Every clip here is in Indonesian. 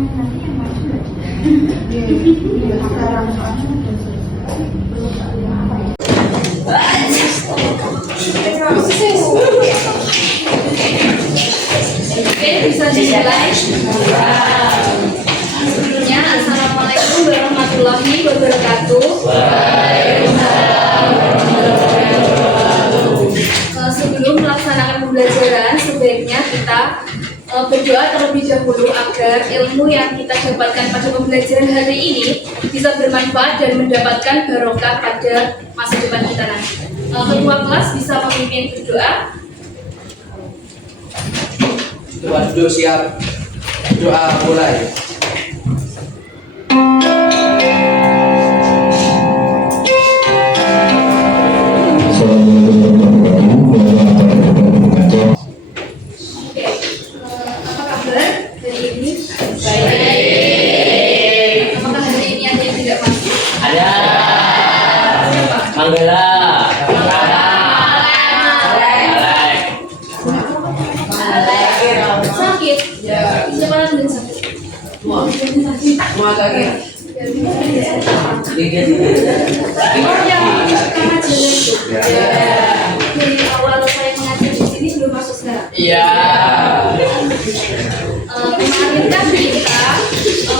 Oke, bisa dimulai. Sebelumnya, Assalamualaikum warahmatullahi wabarakatuh. Sebelum melaksanakan pembelajaran, sebaiknya kita berdoa terlebih dahulu agar ilmu yang kita dapatkan pada pembelajaran hari ini bisa bermanfaat dan mendapatkan barokah pada masa depan kita nanti. Ketua kelas bisa memimpin berdoa. Waduh, siap. Doa mulai. Oke, apa kabar hari ini? Baik. Apakah hari ini ada yang tidak masuk? Ada. Manggala. Sakit? Siapa yang sakit? Semua sakit. Oh, yang karena jalan itu. Dari awal saya mengajar di sini belum masuk sekarang. Iya. Kemarin kan kita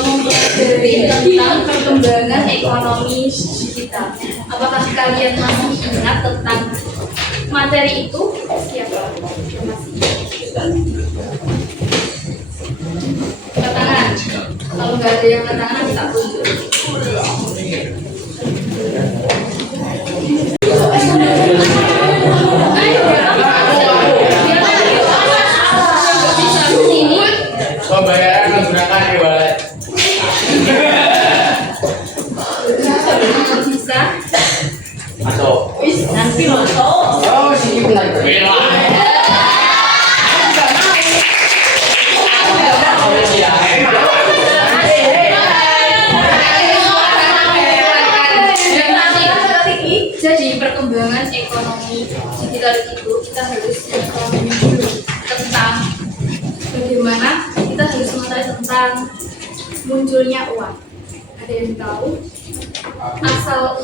mempelajari tentang perkembangan ekonomi digital. Apakah kalian masih ingat tentang materi itu? Siapa? Angkat tangan. Kalau nggak ada yang angkat tangan, kita tunjuk. Pembayaran menggunakan e-wallet. Bisa. Masuk. Nanti masuk. Oh, sini benar. Jadi perkembangan ekonomi digital itu kita harus mengetahui dulu tentang bagaimana kita harus mengetahui tentang munculnya uang. Ada yang tahu asal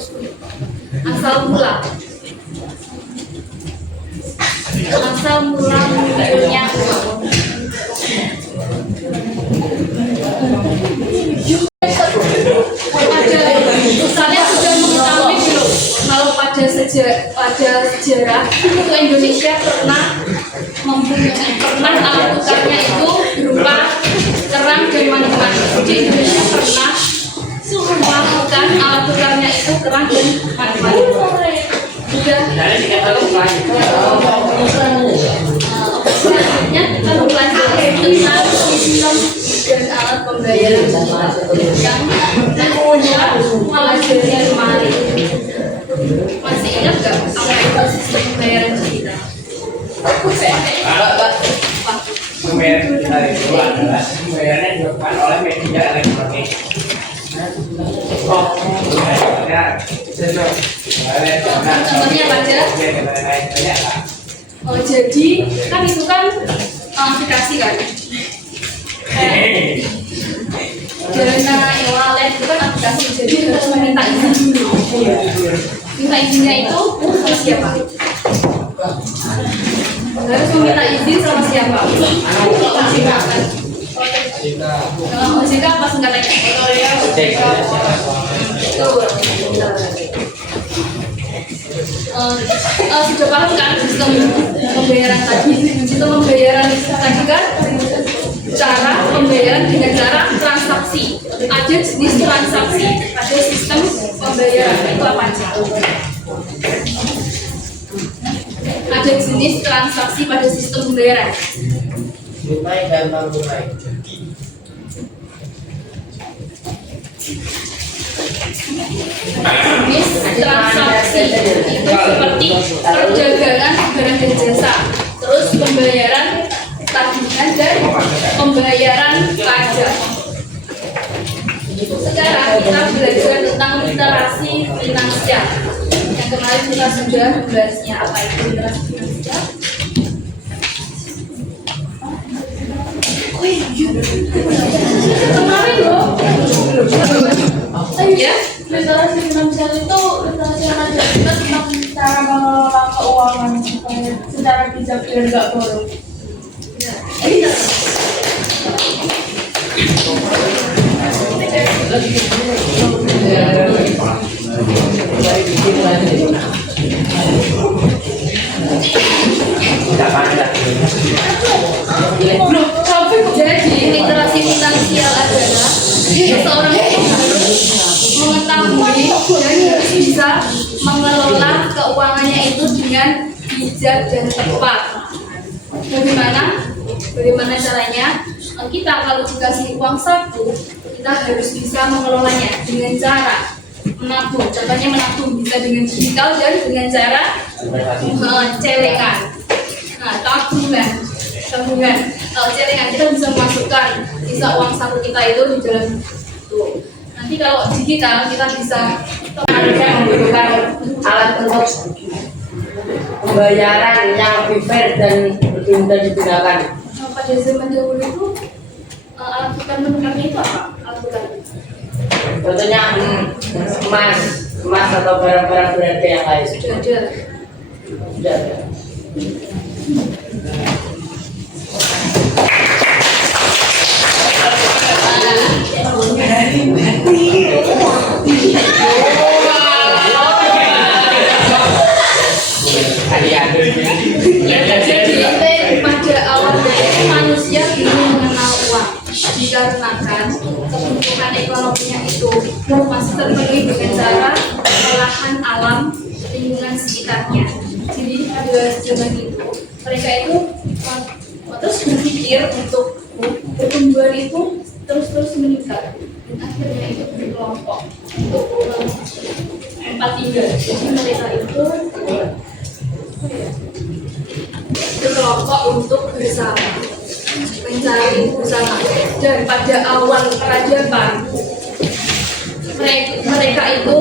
mula munculnya uang? Misalnya sudah mengetahui belum kalau pada sejarah itu Indonesia pernah alat tukarnya itu berupa kerang dan money. Jadi Indonesia pernah melakukan alat tukarnya itu kerang dan money. Sudah. Selanjutnya kita mempelajari tentang sistem dan alat pembayaran yang mempelajari kemarin. Masih ingat nggak apa itu sistem pembayaran digital? Pembayaran digital itu adalah pembayaran yang dilakukan oleh media elektronik. Contohnya apa aja? Oh, jadi kan itu kan aplikasi kan? Dana e-wallet itu kan aplikasi, jadi harus meminta izin dulu. Minta izinnya itu sama siapa? Harus meminta izin sama siapa? Kalau OJK apa singkatannya? Sudah paham kan sistem pembayaran tadi? Sistem pembayaran tadi kan cara pembayaran dengan cara transaksi. Ada jenis transaksi, ada sistem pembayaran itu apa aja? Ada jenis transaksi pada sistem pembayaran. Tunai dan non tunai. Jenis transaksi itu seperti perdagangan barang dan jasa, terus pembayaran tagihan dan pembayaran pajak. Sekarang kita belajar tentang literasi finansial. Yang kemarin kita sudah membahasnya, apa itu literasi finansial? Kemarin Ya, Literasi finansial itu literasi remaja kita tentang cara mengelola keuangan supaya secara bijak biar nggak boros. iya. Jadi literasi finansial adalah seseorang itu harus mengetahui dan harus bisa mengelola keuangannya itu dengan bijak dan tepat. Bagaimana caranya? Kita kalau dikasih uang saku, kita harus bisa mengelolanya dengan cara menabung. Contohnya menabung bisa dengan digital dan dengan cara celengan. Nah, tabungan. Kalau celengan kita bisa memasukkan sisa uang saku kita itu di dalam itu. Nanti kalau digital kita bisa membutuhkan alat untuk pembayaran yang lebih fair dan lebih mudah digunakan. pada zaman dahulu itu alat tukar menukarnya itu apa? Alat tukar. Contohnya emas atau barang-barang berharga yang lain. Sudah ada. Sudah ada. Jadi pada awalnya itu manusia belum mengenal uang dikarenakan kebutuhan ekonominya itu masih terpenuhi dengan cara olahan alam lingkungan sekitarnya. Jadi pada zaman itu mereka itu terus berpikir untuk pertumbuhan itu terus meningkat dan akhirnya itu berkelompok untuk tempat tinggal. Jadi mereka itu berkelompok untuk bersama mencari bersama. Dan pada awal peradaban mereka itu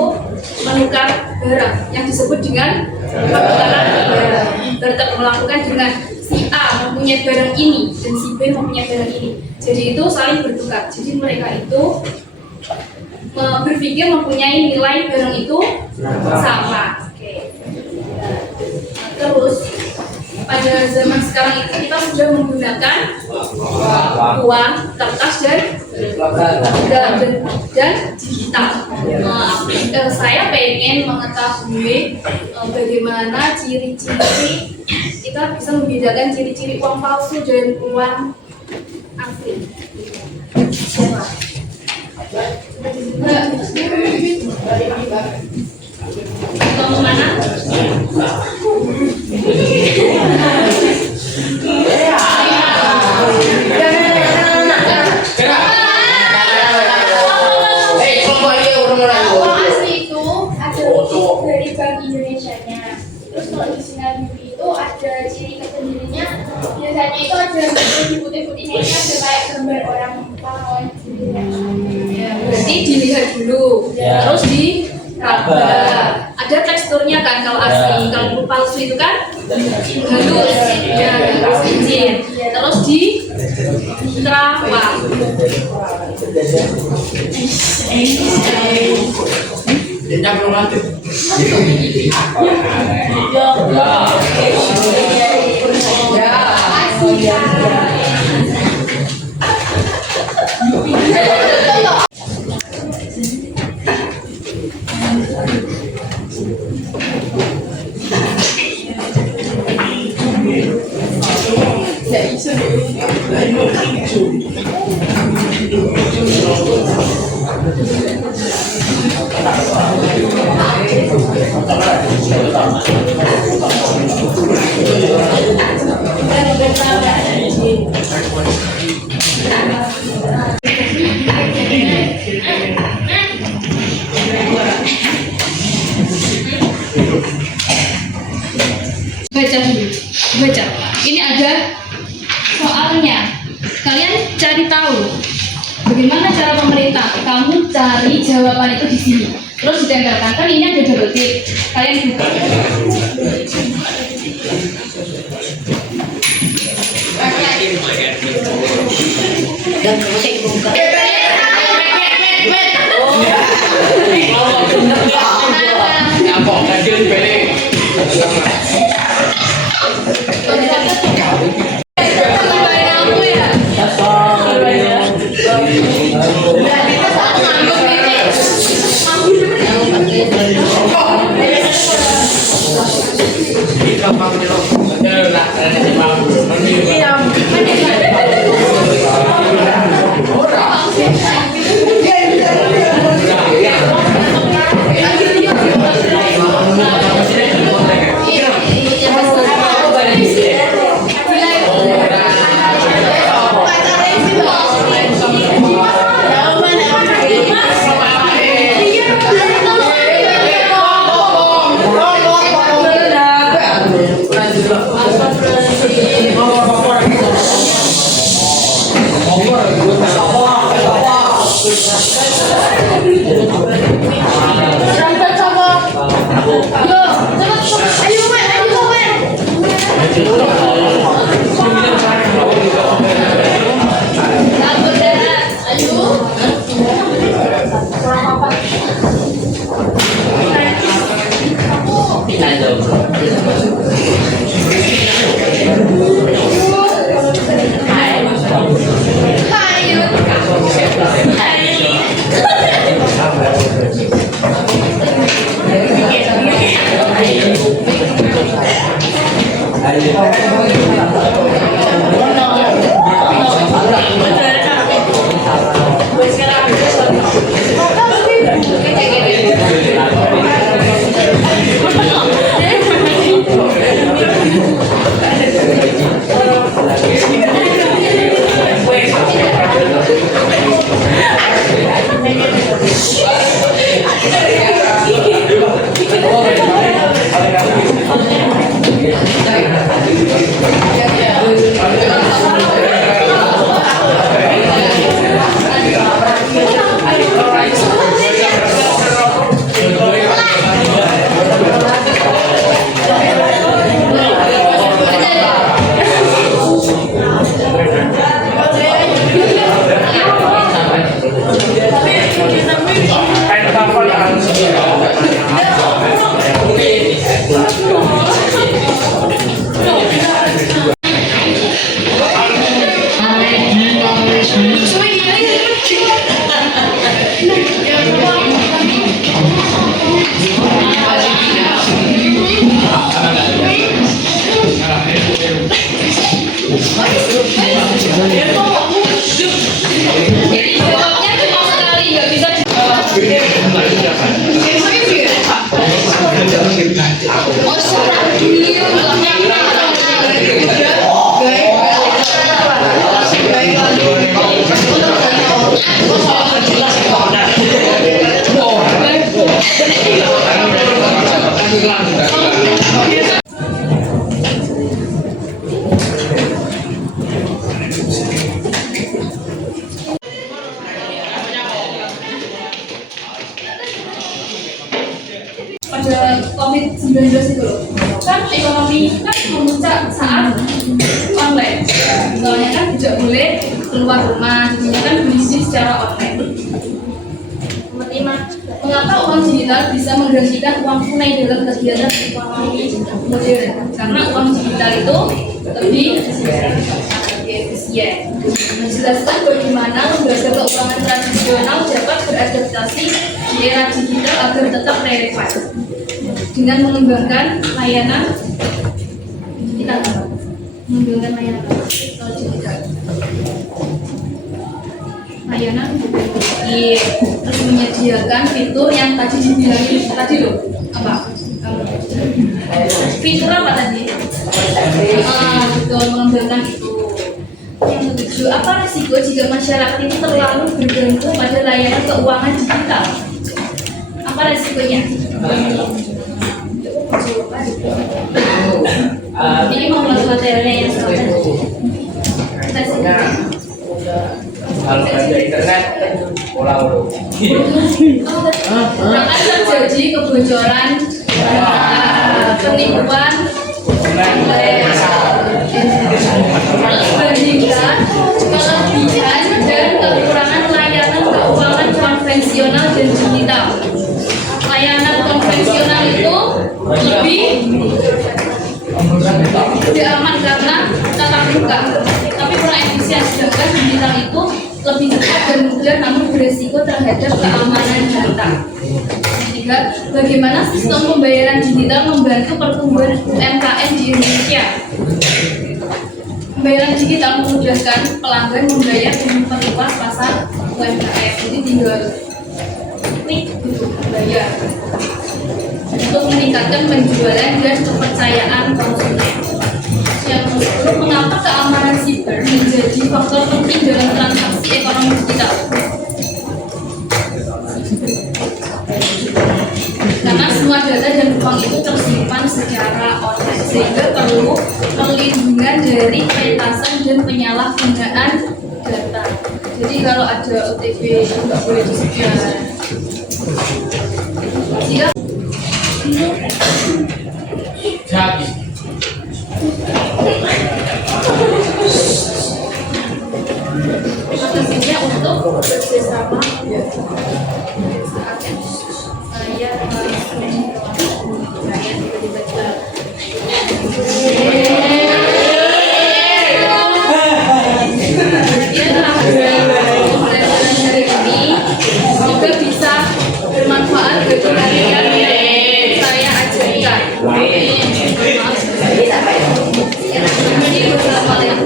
menukar barang yang disebut dengan pertukaran barang. Tetap melakukan dengan si A mempunyai barang ini dan si B mempunyai barang ini. Jadi itu saling bertukar. Jadi mereka itu berpikir mempunyai nilai barang itu sama. Oke. Terus pada zaman sekarang itu kita sudah menggunakan uang kertas dan digital. Saya pengen mengetahui bagaimana ciri-ciri kita bisa membedakan ciri-ciri uang palsu dan uang asli. Mau mana? Uang asli itu ada dari Bank Indonesia-nya. Terus kalau di Sinar Mimpi itu ada ciri tersendirinya. Biasanya itu ada di putih-putihnya ini ada kayak gambar orang pahlawan. Ya, berarti dilihat dulu, terus diraba. Ada teksturnya kan kalau asli, kalau palsu itu kan halus, ya halus licin. Terus diterawang. Baca dulu, baca. Ini ada soalnya. Kalian cari tahu bagaimana cara pemerintah. Kamu cari jawaban itu di sini. Terus ditempelkan. Kan ini ada double tick. Kalian buka. Dan musik buka. Nyapok ganjil dibeli. Pada COVID-19 itu loh, kan ekonomi kan memuncak saat online. Soalnya kan tidak boleh keluar rumah, jadinya kan bisnis secara online. Nomor 5, mengapa uang digital bisa menggantikan uang tunai dalam kegiatan ekonomi modern? Karena uang digital itu lebih efisien. Menjelaskan bagaimana lembaga keuangan tradisional dapat beradaptasi di era digital agar tetap relevan dengan mengembangkan layanan digital. Mengembangkan layanan digital. Layanan terus menyediakan fitur yang tadi dibilangin tadi loh, apa? Fitur apa tadi? Betul, mengembangkan itu. Yang ketujuh, apa risiko jika masyarakat itu terlalu bergantung pada layanan keuangan digital? Apa risikonya? Ini mau materialnya yang selesai. Kalau ada internet, pulau akan terjadi kebocoran, penipuan, bandingkan kelebihan dan kekurangan layanan keuangan konvensional dan digital. Lebih aman karena tatap muka, tapi kurang efisien. Sedangkan digital itu lebih cepat dan mudah namun beresiko terhadap keamanan data. Ketiga, bagaimana sistem pembayaran digital membantu pertumbuhan UMKM di Indonesia? Pembayaran digital memudahkan pelanggan membayar dan memperluas pasar UMKM. Jadi tinggal klik untuk bayar untuk meningkatkan penjualan dan kepercayaan konsumen. Yang kedua, mengapa keamanan siber menjadi faktor penting dalam transaksi ekonomi digital? Karena semua data dan uang itu tersimpan secara online, sehingga perlu perlindungan dari peretasan dan penyalahgunaan data. Jadi kalau ada OTP itu nggak boleh disebar. Jika Jadi. Maksudnya untuk bekerjasama saat saya harus saya tiba-tiba pembelajaran hari ini juga bisa bermanfaat bagi kalian yang saya ajarkan. Jadi beberapa yang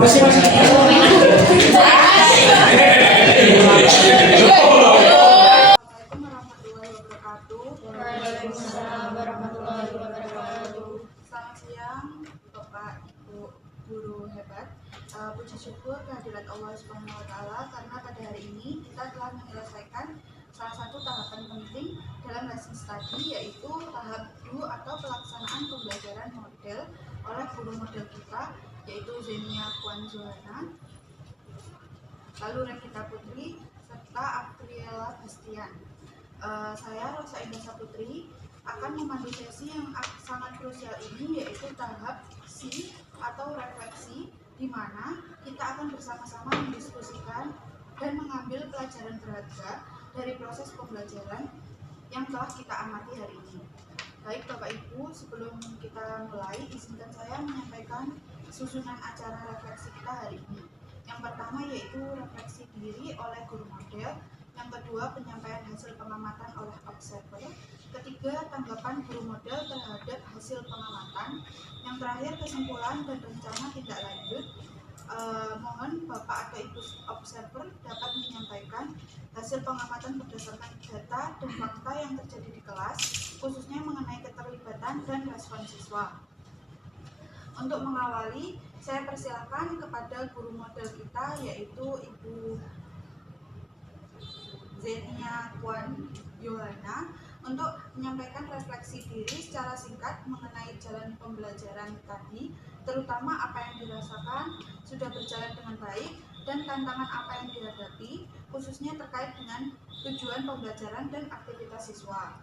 Assalamualaikum warahmatullahi wabarakatuh. Waalaikumsalam warahmatullahi wabarakatuh. Selamat siang, Bapak, Ibu, guru hebat. Puji syukur kehadirat Allah Subhanahu wa Ta'ala karena pada hari ini kita telah menyelesaikan salah satu tahapan penting dalam lesson study, yaitu tahap 2 atau pelaksanaan pembelajaran model oleh guru model kita, yaitu Zenia Kwan Zohana, lalu Revita Putri, serta Apriela Bastian. Saya Rosa Indah Saputri akan memandu sesi yang sangat krusial ini, yaitu tahap C atau refleksi, di mana kita akan bersama-sama mendiskusikan dan mengambil pelajaran berharga dari proses pembelajaran yang telah kita amati hari ini. Baik Bapak Ibu, sebelum kita mulai, izinkan saya menyampaikan susunan acara refleksi kita hari ini. Yang pertama yaitu refleksi diri oleh guru model, yang kedua penyampaian hasil pengamatan oleh observer, ketiga tanggapan guru model terhadap hasil pengamatan, yang terakhir kesimpulan dan rencana tindak lanjut. Mohon Bapak atau Ibu observer dapat menyampaikan hasil pengamatan berdasarkan data dan fakta yang terjadi di kelas, khususnya mengenai keterlibatan dan respon siswa. Untuk mengawali, saya persilakan kepada guru model kita, yaitu Ibu Zenia Kwan Yohana, untuk menyampaikan refleksi diri secara singkat mengenai jalan pembelajaran tadi, terutama apa yang dirasakan sudah berjalan dengan baik dan tantangan apa yang dihadapi, khususnya terkait dengan tujuan pembelajaran dan aktivitas siswa.